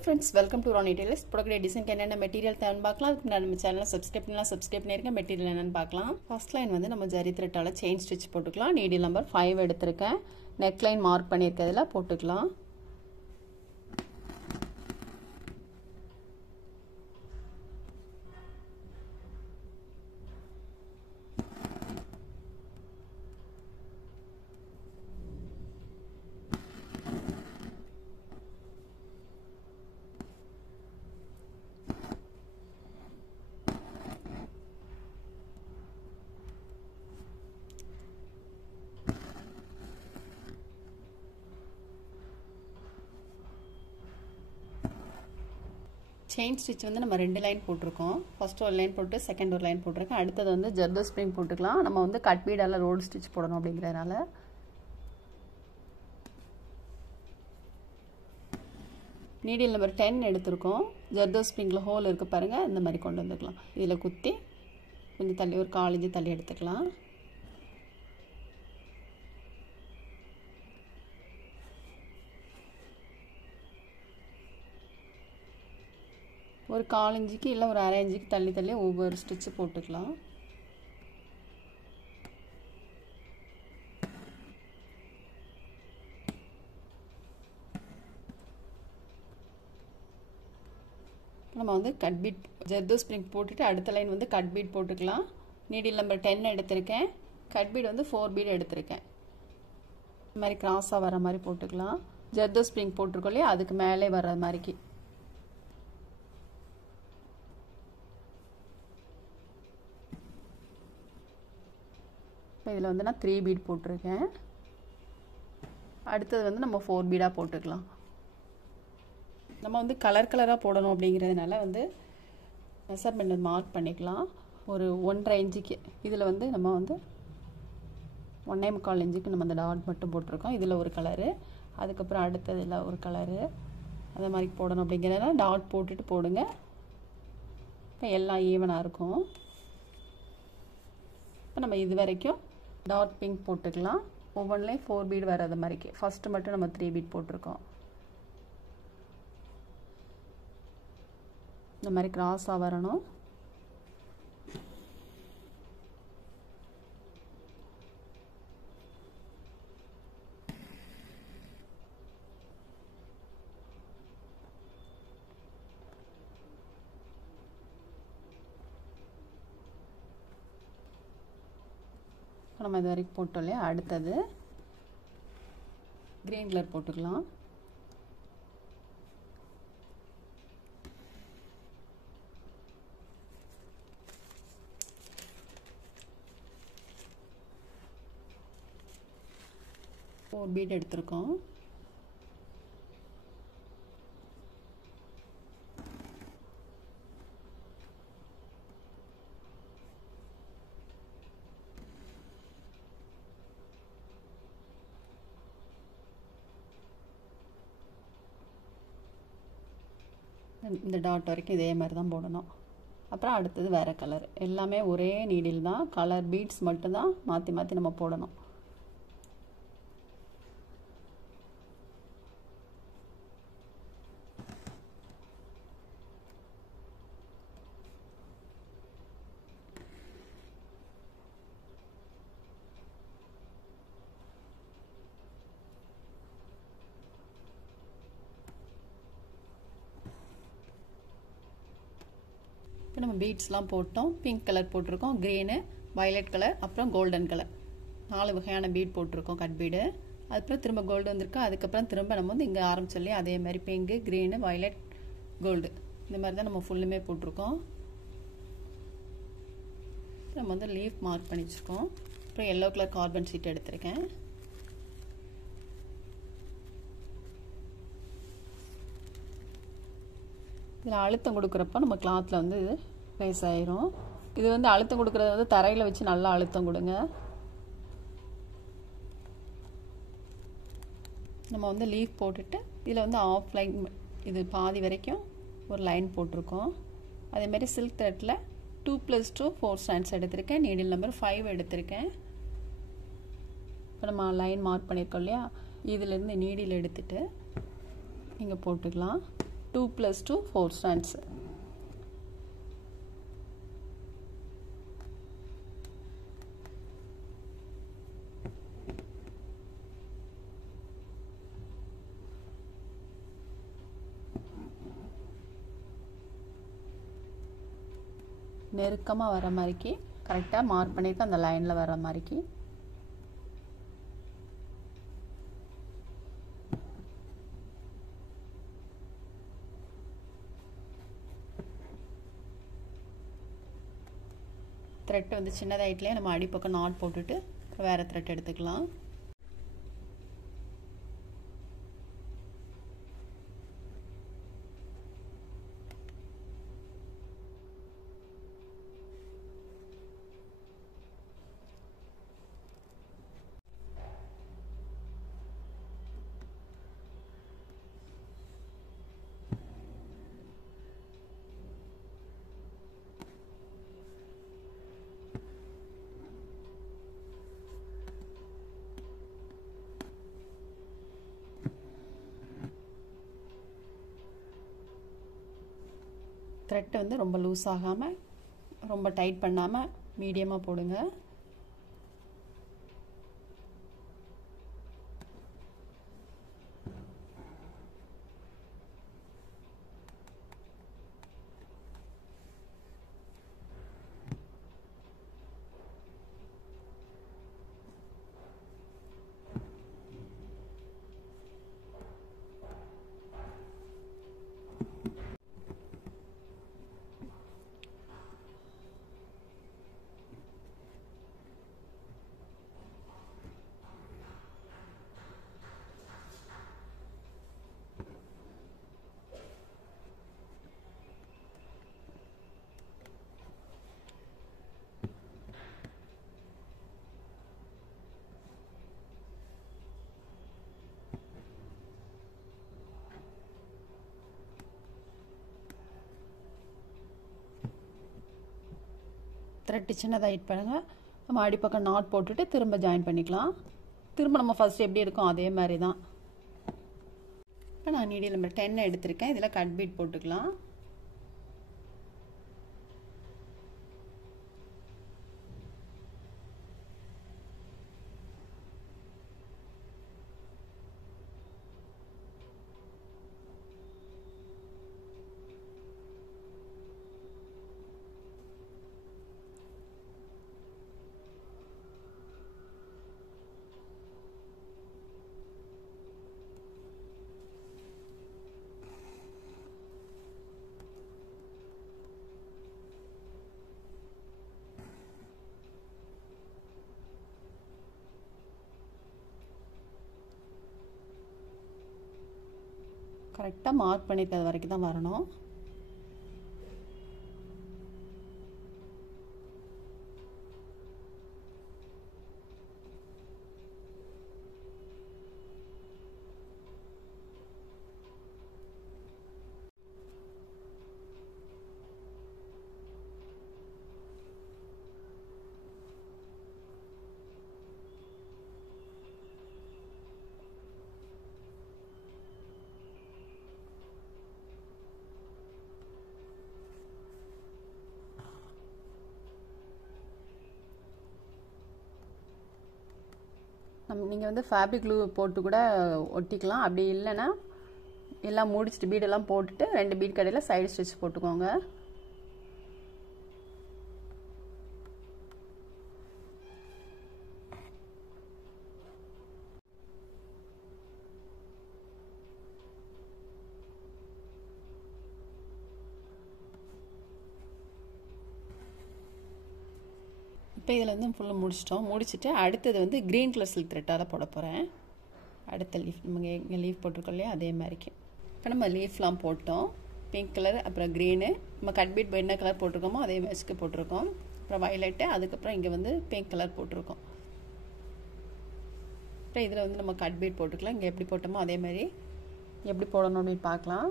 Hello friends, welcome to Ronnie Tailors. Product design என்னென்ன material தேவைன்னு பார்க்கலாம். அதுக்கு முன்னாடி நம்ம சேனலை சப்ஸ்கிரைப் பண்ணிருங்க. மெட்டீரியல் என்னன்னு பார்க்கலாம். ஃபர்ஸ்ட் லைன் வந்து நம்ம ஜரி த்ரெட்டால செயின் ஸ்டிட்ச் போட்டுக்கலாம். நீடில் நம்பர் 5 எடுத்துருக்கேன். நெக் லைன் மார்க் பண்ணியிருக்கிறதுல போட்டுக்கலாம். செயின் ஸ்டிச் வந்து நம்ம ரெண்டு லைன் போட்டிருக்கோம். ஃபர்ஸ்ட் ஒரு லைன் போட்டு செகண்ட் ஒரு லைன் போட்டிருக்கேன். அடுத்தது வந்து ஜர்தோ ஸ்ப்ரிங் போட்டுக்கலாம். நம்ம வந்து கட் பீடால ரோடு ஸ்டிச் போடணும் அப்படிங்கிறதுனால நீடில் நம்பர் 10 எடுத்திருக்கோம். ஜர்தோ ஸ்ப்ரிங்கில் ஹோல் இருக்கு பாருங்க, இந்த மாதிரி கொண்டு வந்துக்கலாம். இதில் குத்தி கொஞ்சம் தள்ளி ஒரு 1/4 இன்ச் தள்ளி எடுத்துக்கலாம். ஒரு 1/4 இன்ச்சுக்கு இல்லை ஒரு 1/2 இன்ச்சுக்கு தள்ளி தள்ளி ஒவ்வொரு ஸ்டிச்சு போட்டுக்கலாம். நம்ம வந்து கட் பீட் ஜர்தோ ஸ்ப்ரிங் போட்டுட்டு அடுத்த லைன் வந்து கட் பீட் போட்டுக்கலாம். நீடில் நம்பர் 10 எடுத்திருக்கேன். கட் பீட் வந்து 4 பீட் எடுத்திருக்கேன். இந்த மாதிரி கிராஸாக வர மாதிரி போட்டுக்கலாம். ஜர்தோ ஸ்ப்ரிங் போட்டிருக்கோம் இல்லையா, அதுக்கு மேலே வர்ற மாதிரிக்கு. இதில் வந்து நான் 3 பீட் போட்டிருக்கேன். அடுத்தது வந்து நம்ம 4 பீடாக போட்டுக்கலாம். நம்ம வந்து கலராக போடணும் அப்படிங்கிறதுனால வந்து மெஷர்மெண்ட் மார்க் பண்ணிக்கலாம். ஒரு 1.5 இன்ச்சுக்கு இதில் வந்து நம்ம வந்து 1.25 இன்ச்சுக்கு நம்ம அந்த டாட் மட்டும் போட்டிருக்கோம். இதில் ஒரு கலரு, அதுக்கப்புறம் அடுத்ததில் ஒரு கலரு, அதை மாதிரி போடணும் அப்படிங்கிறதுனால டாட் போட்டுட்டு போடுங்க. இப்போ எல்லாம் ஈவனாக இருக்கும். இப்போ நம்ம இது வரைக்கும் டார்க் பிங்க் போட்டுக்கலாம். ஒவ்வொன்றிலையும் 4 பீட் வராத மாதிரிக்கு. ஃபஸ்ட்டு மட்டும் நம்ம 3 பீட் போட்டிருக்கோம். இந்த மாதிரி கிராஸாக வரணும். நம்ம இது வரைக்கும் போட்டோம் இல்லையா, அடுத்தது கிரீன் கலர் போட்டுக்கலாம். ஒரு பீட் எடுத்திருக்கோம். இந்த டாட் வரைக்கும் இதே மாதிரி தான் போடணும். அப்புறம் அடுத்தது வேறு கலர். எல்லாமே ஒரே நீடில் தான், கலர் பீட்ஸ் மட்டும்தான் மாற்றி மாற்றி நம்ம போடணும். இப்போ நம்ம பீட்ஸ்லாம் போட்டோம். பிங்க் கலர் போட்டிருக்கோம், க்ரீனு, வயலட் கலர், அப்புறம் கோல்டன் கலர், 4 வகையான பீட் போட்டிருக்கோம் கட் பீடு. அதுக்கப்புறம் திரும்ப கோல்டு வந்திருக்கு. அதுக்கப்புறம் திரும்ப நம்ம வந்து இங்கே ஆரம்பிச்சோல்லையே அதே மாதிரி பிங்கு, க்ரீனு, வயலட், கோல்டு, இந்த மாதிரி தான் நம்ம ஃபுல்லுமே போட்டிருக்கோம். நம்ம வந்து லீஃப் மார்க் பண்ணி வச்சுருக்கோம். அப்புறம் எல்லோ கலர் கார்பன் ஷீட் எடுத்திருக்கேன். இதில் அழுத்தம் கொடுக்குறப்ப நம்ம கிளாத்தில் வந்து இது ப்ளேஸ் ஆயிரும். இது வந்து அழுத்தம் கொடுக்குறது வந்து தரையில் வச்சு நல்லா அழுத்தம் கொடுங்க. நம்ம வந்து லீஃப் போட்டுட்டு இதில் வந்து ஆஃப் லைன், இது பாதி வரைக்கும் ஒரு லைன் போட்டிருக்கோம். அதேமாதிரி சில்க் த்ரெட்டில் 2 + 2 4 ஸ்டாண்ட்ஸ் எடுத்திருக்கேன். நீடில் நம்பர் 5 எடுத்திருக்கேன். இப்போ நம்ம லைன் மார்க் பண்ணியிருக்கோம் இல்லையா, இதிலேருந்து நீடில் எடுத்துட்டு இங்கே போட்டுக்கலாம். 2 + 2 4 strands. நெருக்கமாக வர மாதிரிக்கு கரெக்டாக மார்க் பண்ணிவிட்டு அந்த லைனில் வர மாதிரிக்கு த்ரெட் வந்து சின்னதாயிட்டுலேயே நம்ம அடிப்பக்கம் நாட் போட்டுட்டு வேறு த்ரெட் எடுத்துக்கலாம். த்ரெட் வந்து ரொம்ப லூஸ் ஆகாமல் ரொம்ப டைட் பண்ணாமல் மீடியமாக போடுங்க. த்ரெட் சின்னதாக ஹைட் பண்ணுங்கள். நம்ம அடிப்பக்கம் நாட் போட்டுட்டு திரும்ப ஜாயின் பண்ணிக்கலாம். திரும்ப நம்ம ஃபர்ஸ்ட் எப்படி எடுக்கோம் அதே மாதிரி தான். இப்போ நான் நீடில் நம்பர் 10 எடுத்திருக்கேன். இதில் கட் பீட் போட்டுக்கலாம். கரெக்டாக மார்க் பண்ணிக்கிறது வரைக்கும் தான் வரணும். நீங்கள் வந்து ஃபேப்ரிக் க்ளூ போட்டு கூட ஒட்டிக்கலாம். அப்படி இல்லைன்னா எல்லாம் முடிச்சுட்டு பீடெல்லாம் போட்டுட்டு 2 பீட் கடையில் சைடு ஸ்டிச் போட்டுக்கோங்க. இப்போ இதில் வந்து ஃபுல்லாக முடிச்சிட்டோம். முடிச்சுட்டு அடுத்தது வந்து க்ரீன் கலர் சில்க் த்ரெட்டால் போட போகிறேன். அடுத்த லீஃப் நம்ம இங்கே லீஃப் போட்டிருக்கோம் இல்லையா அதே மாதிரிக்கு. இப்போ நம்ம லீஃப்லாம் போட்டோம். பிங்க் கலர் அப்புறம் க்ரீனு நம்ம கட் பீட் என்ன கலர் போட்டிருக்கோமோ அதே மேட்ச்க்கு போட்டிருக்கோம். அப்புறம் வயலட்டு அதுக்கப்புறம் இங்கே வந்து பிங்க் கலர் போட்டிருக்கோம். இப்போ இதில் வந்து நம்ம கட் பீட் போட்டுக்கலாம். இங்கே எப்படி போட்டோமோ அதே மாதிரி எப்படி போடணும் அப்படின்னு பார்க்கலாம்.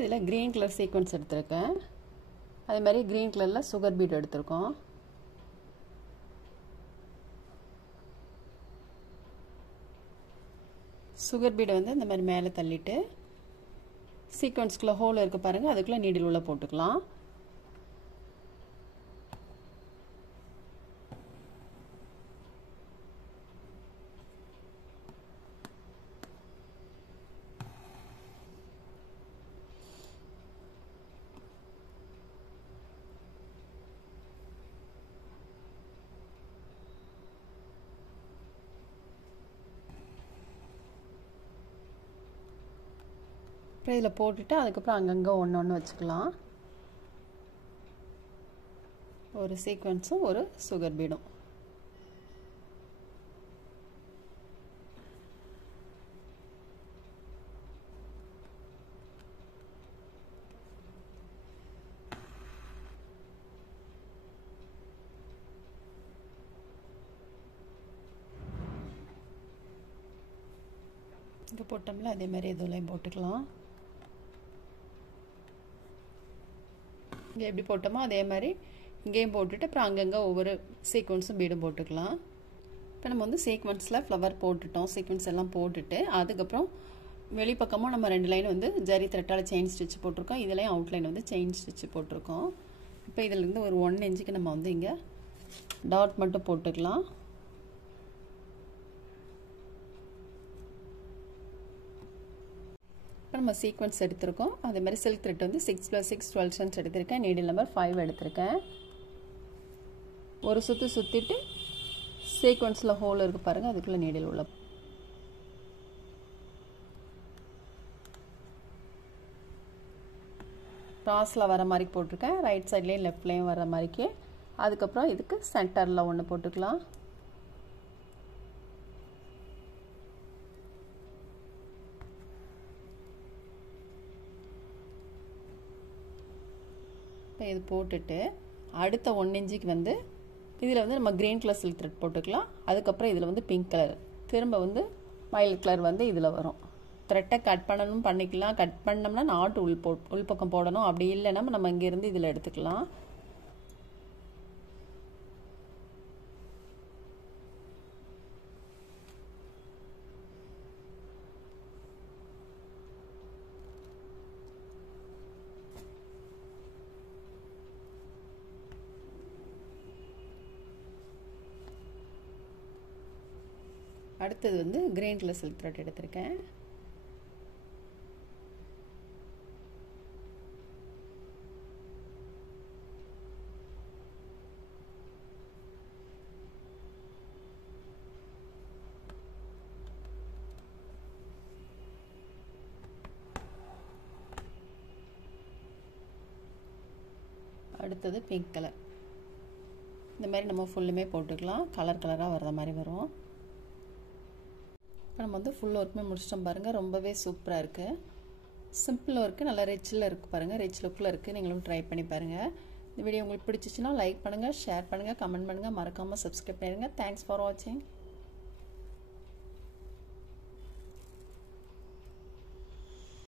இதில் க்ரீன் கலர் சீக்வன்ஸ் எடுத்திருக்கேன். அதே மாதிரி க்ரீன் கலரில் சுகர் பீட் எடுத்திருக்கோம். சுகர் பீடை வந்து இந்த மாதிரி மேலே தள்ளிட்டு சீக்வன்ஸ்குள்ளே ஹோல் இருக்குது பாருங்கள், அதுக்குள்ளே நீடில் உள்ள போட்டுக்கலாம். அப்புறம் இதில் போட்டுட்டு அதுக்கப்புறம் அங்கங்கே ஒன்று ஒன்று வச்சுக்கலாம். ஒரு சீக்வன்ஸும் ஒரு சுகர் பீடும். இங்கே போட்டோம்ல அதே மாதிரி இதுலையும் போட்டுக்கலாம். இங்கே எப்படி போட்டோமோ அதே மாதிரி இங்கேயும் போட்டுட்டு அப்புறம் அங்கங்கே ஒவ்வொரு சீக்வன்ஸும் பீடும் போட்டுக்கலாம். இப்போ நம்ம வந்து சீக்வன்ஸில் ஃப்ளவர் போட்டுட்டோம், சீக்வன்ஸ் எல்லாம் போட்டுட்டு அதுக்கப்புறம் வெளிப்பக்கமும் நம்ம 2 லைன் வந்து ஜரி த்ரெட்டால் செயின் ஸ்டிச் போட்டிருக்கோம். இதுலேயும் அவுட்லைன் வந்து செயின் ஸ்டிச் போட்டிருக்கோம். இப்போ இதிலேருந்து ஒரு 1 இன்ச்சுக்கு நம்ம வந்து இங்கே டாட் மட்டும் போட்டுக்கலாம். இப்போ நம்ம சீக்வன்ஸ் எடுத்திருக்கோம். அதே மாதிரி சில்க் த்ரெட் வந்து 6 + 6 12 சென்ஸ் எடுத்திருக்கேன். நீடில் நம்பர் 5 எடுத்திருக்கேன். ஒரு சுற்று சுற்றிட்டு சீக்வன்ஸில் ஹோல் இருக்குது பாருங்கள், அதுக்குள்ளே நீடில் உள்ள கிராஸில் வர மாதிரி போட்டிருக்கேன். ரைட் சைட்லேயும் லெஃப்ட்லேயும் வர மாதிரிக்கு. அதுக்கப்புறம் இதுக்கு சென்டரில் ஒன்று போட்டுக்கலாம். இது போட்டுட்டு அடுத்த 1 இன்ச்சுக்கு வந்து இதில் வந்து நம்ம க்ரீன் கலர் சில்க் த்ரெட் போட்டுக்கலாம். அதுக்கப்புறம் இதில் வந்து பிங்க் கலர், திரும்ப வந்து வயலட் கலர் வந்து இதில் வரும். த்ரெட்டை கட் பண்ணணும் பண்ணிக்கலாம். கட் பண்ணோம்னா நாட்டு உள்பக்கம் போடணும். அப்படி இல்லைன்னா நம்ம இங்கேருந்து இதில் எடுத்துக்கலாம். அடுத்தது வந்து கிரீன் கலர் சில்க் த்ரெட் எடுத்திருக்கேன். அடுத்தது பிங்க் கலர். இந்த மாதிரி நம்ம ஃபுல்லுமே போட்டுக்கலாம். கலர் கலராக வர்ற மாதிரி வரும். இப்போ நம்ம வந்து ஃபுல் ஒர்க்குமே முடிச்சிட்டோம் பாருங்கள். ரொம்பவே சூப்பராக இருக்குது. சிம்பிள் ஒர்க்கு நல்லா ரிச்சில் இருக்குது பாருங்கள். ரிச் லுக்கில் இருக்குது. நீங்களும் ட்ரை பண்ணி பாருங்கள். இந்த வீடியோ உங்களுக்கு பிடிச்சிச்சின்னா லைக் பண்ணுங்கள், ஷேர் பண்ணுங்கள், கமெண்ட் பண்ணுங்கள், மறக்காமல் சப்ஸ்கிரைப் பண்ணிடுங்க. தேங்க்ஸ் ஃபார் வாட்சிங்.